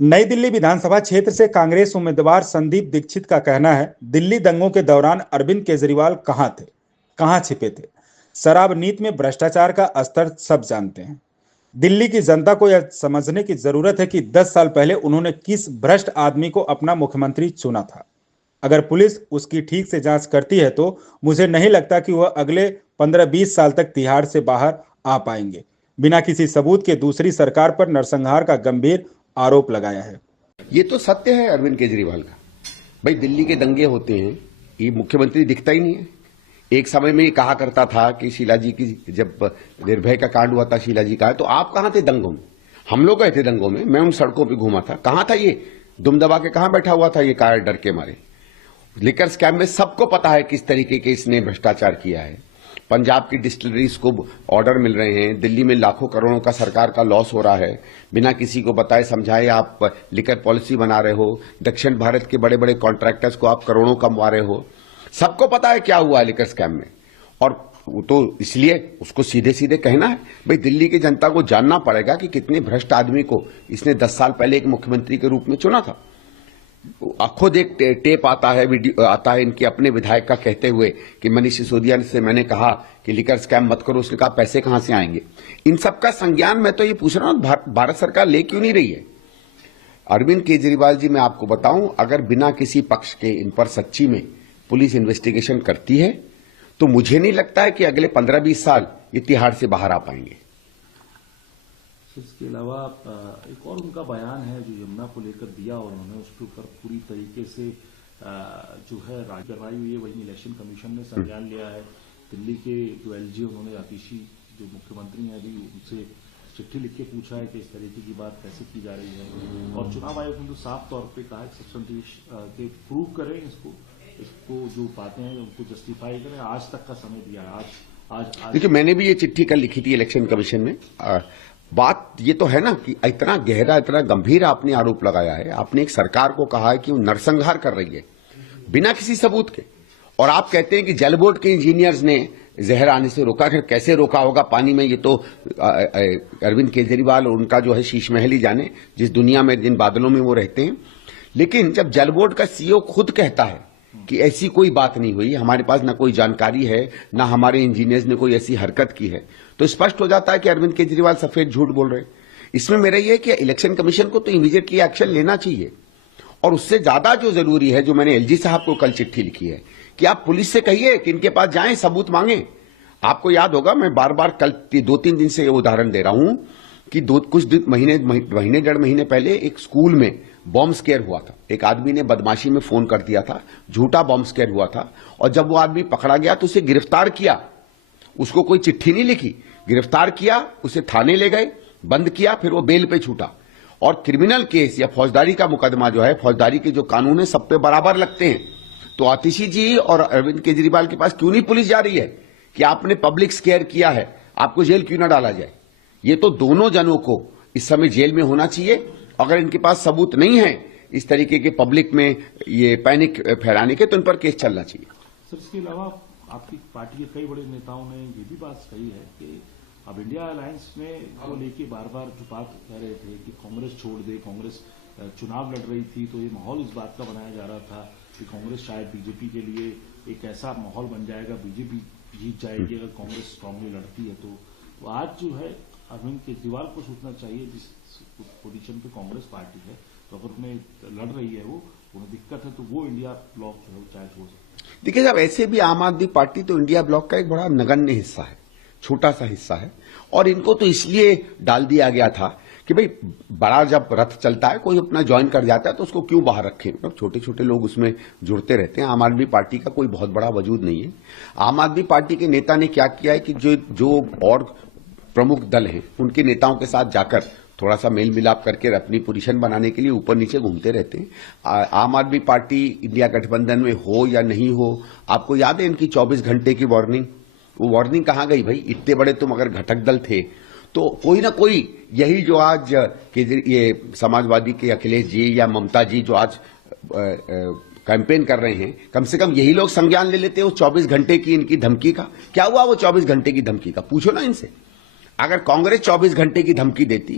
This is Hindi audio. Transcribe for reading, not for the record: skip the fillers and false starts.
नई दिल्ली विधानसभा क्षेत्र से कांग्रेस उम्मीदवार संदीप दीक्षित का कहना है, दिल्ली दंगों के दौरान अरविंद केजरीवाल कहां थे, कहां छिपे थे। शराब नीति में भ्रष्टाचार का स्तर सब जानते हैं। दिल्ली की जनता को यह समझने की जरूरत है कि 10 साल पहले उन्होंने किस भ्रष्ट आदमी को अपना मुख्यमंत्री चुना था। अगर पुलिस उसकी ठीक से जांच करती है तो मुझे नहीं लगता कि वह अगले 15-20 साल तक तिहाड़ से बाहर आ पाएंगे। बिना किसी सबूत के दूसरी सरकार पर नरसंहार का गंभीर आरोप लगाया है। ये तो सत्य है अरविंद केजरीवाल का। भाई दिल्ली के दंगे होते हैं, ये मुख्यमंत्री दिखता ही नहीं है। एक समय में ये कहा करता था कि शीला जी की जब निर्भय का कांड हुआ था, शीला जी कहा तो आप कहां थे दंगों में? हम लोग गए थे दंगों में, मैं उन सड़कों पे घूमा था। कहां था ये? दुम दबा के कहां बैठा हुआ था ये कार डर के मारे? लिकर स्कैम में सबको पता है किस तरीके के इसने भ्रष्टाचार किया है। पंजाब की डिस्टिलरीज को ऑर्डर मिल रहे हैं, दिल्ली में लाखों करोड़ों का सरकार का लॉस हो रहा है, बिना किसी को बताए समझाए आप लिकर पॉलिसी बना रहे हो। दक्षिण भारत के बड़े बड़े कॉन्ट्रैक्टर्स को आप करोड़ों कमवा रहे हो। सबको पता है क्या हुआ है लिकर स्कैम में, और तो इसलिए उसको सीधे सीधे कहना है। भाई दिल्ली की जनता को जानना पड़ेगा कि कितने भ्रष्ट आदमी को इसने 10 साल पहले एक मुख्यमंत्री के रूप में चुना था। खुद एक टेप आता है, वीडियो आता है इनके अपने विधायक का कहते हुए कि मनीष सिसोदिया से मैंने कहा कि लिकर स्कैम मत करो, उसने कहा पैसे कहां से आएंगे। इन सब का संज्ञान मैं तो ये पूछ रहा हूं भारत सरकार ले क्यों नहीं रही है। अरविंद केजरीवाल जी, मैं आपको बताऊं, अगर बिना किसी पक्ष के इन पर सच्ची में पुलिस इन्वेस्टिगेशन करती है तो मुझे नहीं लगता है कि अगले 15-20 साल ये तिहाड़ से बाहर आ पाएंगे। इसके अलावा एक और उनका बयान है जो यमुना को लेकर दिया, और उन्होंने उसके ऊपर पूरी तरीके से जो है कार्रवाई हुई है। वहीं इलेक्शन कमीशन ने संज्ञान लिया है। दिल्ली के जो एलजी उन्होंने आतिशी जो मुख्यमंत्री हैं अभी उनसे चिट्ठी लिख के पूछा है कि इस तरीके की बात कैसे की जा रही है, और चुनाव आयोग ने तो साफ तौर पर कहा है कि प्रूव करें इसको जो बातें हैं उनको जस्टिफाई करें। आज तक का समय दिया है। आज देखिए, मैंने भी ये चिट्ठी कल लिखी थी इलेक्शन कमीशन में। बात ये तो है ना कि इतना गहरा, इतना गंभीर आपने आरोप लगाया है। आपने एक सरकार को कहा है कि वो नरसंहार कर रही है बिना किसी सबूत के, और आप कहते हैं कि जल बोर्ड के इंजीनियर्स ने जहर आने से रोका। कैसे रोका होगा पानी में, ये तो अरविंद केजरीवाल और उनका जो है शीश महल ही जाने, जिस दुनिया में, जिन बादलों में वो रहते हैं। लेकिन जब जल बोर्ड का सीईओ खुद कहता है कि ऐसी कोई बात नहीं हुई, हमारे पास ना कोई जानकारी है, ना हमारे इंजीनियर्स ने कोई ऐसी हरकत की है, तो स्पष्ट हो जाता है कि अरविंद केजरीवाल सफेद झूठ बोल रहे हैं। इसमें मेरा यह है कि इलेक्शन कमीशन को तो इमीडिएटली एक्शन लेना चाहिए, और उससे ज्यादा जो जरूरी है, जो मैंने एलजी साहब को कल चिट्ठी लिखी है, कि आप पुलिस से कहिए कि इनके पास जाएं, सबूत मांगे। आपको याद होगा, मैं बार बार कल 2-3 दिन से ये उदाहरण दे रहा हूं कि कुछ महीने 1.5 महीने पहले एक स्कूल में बॉम्ब स्केयर हुआ था। एक आदमी ने बदमाशी में फोन कर दिया था, झूठा बॉम्ब स्केयर हुआ था, और जब वो आदमी पकड़ा गया तो उसे गिरफ्तार किया। उसको कोई चिट्ठी नहीं लिखी, गिरफ्तार किया, उसे थाने ले गए, बंद किया, फिर वो बेल पे छूटा। और क्रिमिनल केस या फौजदारी का मुकदमा जो है, फौजदारी के जो कानून है सब पे बराबर लगते हैं। तो आतिशी जी और अरविंद केजरीवाल के पास क्यों नहीं पुलिस जा रही है कि आपने पब्लिक स्केयर किया है, आपको जेल क्यों ना डाला जाए? ये तो दोनों जनों को इस समय जेल में होना चाहिए। अगर इनके पास सबूत नहीं है इस तरीके के पब्लिक में ये पैनिक फैलाने के, तो इन पर केस चलना चाहिए। सर, इसके अलावा आपकी पार्टी के कई बड़े नेताओं ने ये भी बात कही है कि अब इंडिया अलायंस में को लेके बार बार जो बात कह रहे थे कि कांग्रेस छोड़ दे, कांग्रेस चुनाव लड़ रही थी तो ये माहौल इस बात का बनाया जा रहा था कि कांग्रेस शायद बीजेपी के लिए एक ऐसा माहौल बन जाएगा, बीजेपी जीत जाएगी अगर कांग्रेस स्ट्रांगली लड़ती है। तो आज जो है अरविंद केजरीवाल को सोचना चाहिए, जिस पोजीशन पे कांग्रेस पार्टी है, तो अगर उन्हें लड़ रही है, वो उन्हें दिक्कत है, तो वो इंडिया ब्लॉक जो है वो चाहे छोड़ सकते। देखिए साहब, ऐसे भी आम आदमी पार्टी तो इंडिया ब्लॉक का एक बड़ा नगण्य हिस्सा है, छोटा सा हिस्सा है, और इनको तो इसलिए डाल दिया गया था कि भाई बड़ा जब रथ चलता है, कोई अपना ज्वाइन कर जाता है तो उसको क्यों बाहर रखें। मतलब छोटे छोटे लोग उसमें जुड़ते रहते हैं। आम आदमी पार्टी का कोई बहुत बड़ा वजूद नहीं है। आम आदमी पार्टी के नेता ने क्या किया है कि जो और प्रमुख दल हैं उनके नेताओं के साथ जाकर थोड़ा सा मेल मिलाप करके अपनी पोजीशन बनाने के लिए ऊपर नीचे घूमते रहते हैं। आम आदमी पार्टी इंडिया गठबंधन में हो या नहीं हो, आपको याद है इनकी 24 घंटे की वार्निंग? वो वार्निंग कहां गई भाई? इतने बड़े तुम अगर घटक दल थे तो कोई ना कोई, यही जो आज ये समाजवादी के अखिलेश जी या ममता जी जो आज कैंपेन कर रहे हैं, कम से कम यही लोग संज्ञान ले लेते हो 24 घंटे की इनकी धमकी का। क्या हुआ वो 24 घंटे की धमकी का? पूछो ना इनसे। अगर कांग्रेस 24 घंटे की धमकी देती